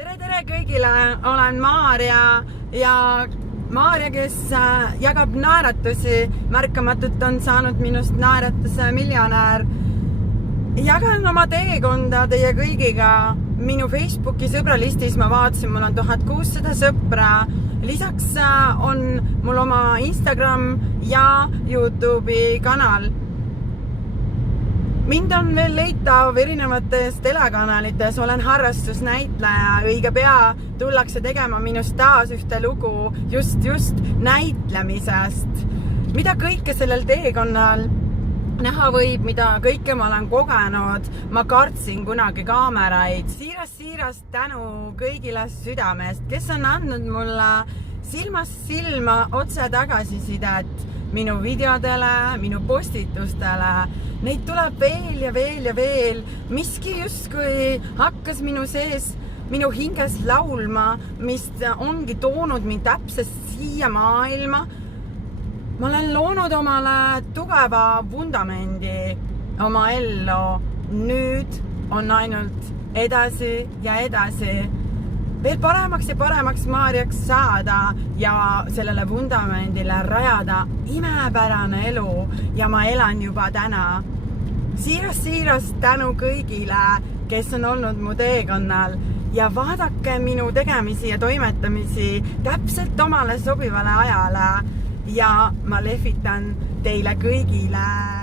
Tere kõigile, olen Maarja ja Maarja, kes jagab naeratusi, märkamatult on saanud minust naeratuse miljonär. Jagan oma teekonda teie kõigiga. Minu Facebooki sõbralistis ma vaatasin, mul on 1600 sõpra. Lisaks on mul oma Instagram ja YouTube'i kanal. Mind on veel leitav erinevates telekanalites, olen harrastusnäitleja. Õige pea tullakse tegema minust taas ühte lugu just näitlemisest. Mida kõike sellel teekonnal näha võib, mida kõike ma olen kogenud. Ma kartsin kunagi kaameraid. Siiras tänu kõigile südamest, kes on andnud mulle silmast silma otse tagasisidet minu videodele, minu postitustele. Neid tuleb veel ja veel. Miski justkui hakkas minu sees, minu hinges laulma, mis ongi toonud mind täpselt siia maailma. Ma olen loonud omale tugeva vundamendi oma ellu. Nüüd on ainult edasi ja edasi. Veel paremaks ja paremaks Maarjaks saada ja sellele vundamendile rajada imepärane elu ja ma elan juba täna. Siiras tänu kõigile, kes on olnud mu teekonnal ja vaadake minu tegemisi ja toimetamisi täpselt omale sobivale ajale ja ma lehvitan teile kõigile.